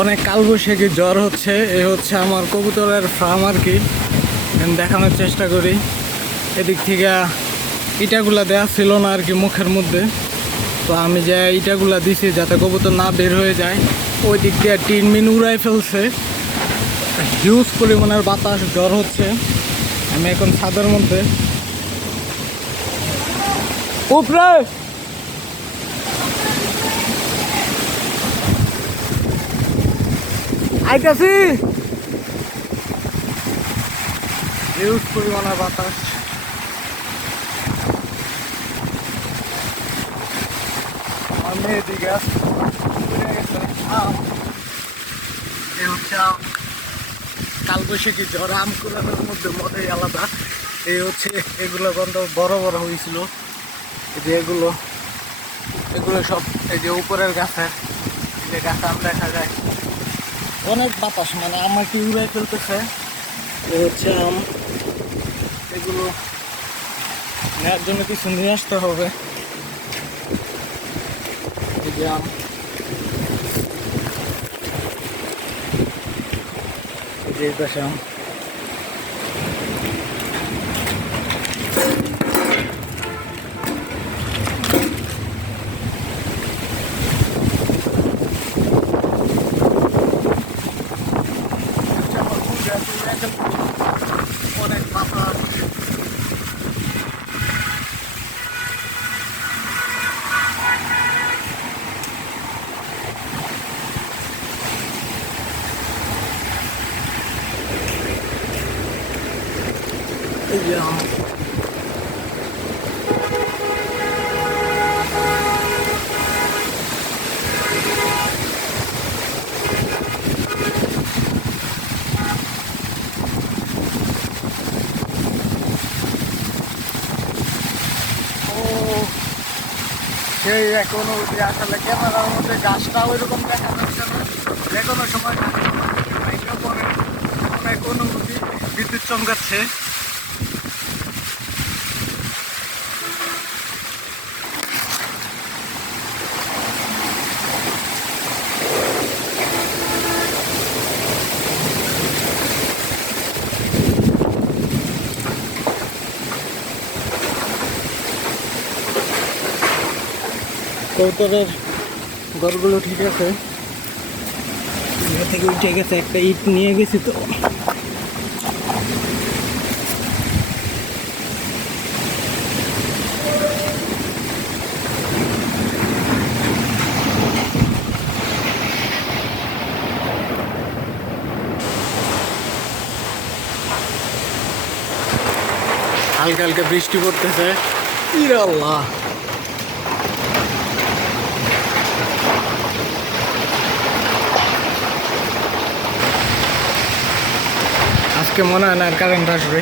অনেক কালবৈশাখী জ্বর হচ্ছে। এ হচ্ছে আমার কবুতরের ফার্ম আর কি, দেখানোর চেষ্টা করি। এদিক থেকে ইটাগুলা দেওয়া ছিল না আর কি মুখের মধ্যে, তো আমি যে ইটাগুলা দিছি যাতে কবুতর না বের হয়ে যায়। ওই দিক দিয়ে টিন মিন উড়াই ফেলছে, হিউজ পরিমাণের বাতাস, জ্বর হচ্ছে। আমি এখন ছাদের মধ্যে উপরে আইতাছি, হিউজ পরিমাণের বাতাস। আমার মেয়ে দিকে কালবৈশাখী জ্বর, আম কুড়ানোর মধ্যে মজাই আলাদা। এই হচ্ছে এগুলো গন্ধ বড় বড় হয়েছিল, এই যে এগুলো সব এই যে উপরের গাছে, এই যে গাছে আম দেখা যায়। অনেক বাতাস, মানে আমাকে উড়াই ফেলতেছে। এই হচ্ছে আম, এগুলো নেওয়ার জন্য কিছু নিয়ে আসতে হবে। এই যে আম, এই যে পাশে আম। অনেক বাতাস, এই যে আম। সেই এখনো আসলে ক্যামেরার মধ্যে গাছটা ওই রকম দেখা যাচ্ছে না, যে কোনো সময় অনেক অনুভূতি, বিদ্যুৎ চমকাচ্ছে। কবুতরের ঘরগুলো ঠিক আছে, থেকে উঠে গেছে, একটা ইট নিয়ে গেছি তো। হালকা হালকা বৃষ্টি পড়তেছে। ইরে আল্লাহ, আজকে মনে হয় না আর কারেন্ট আসবে।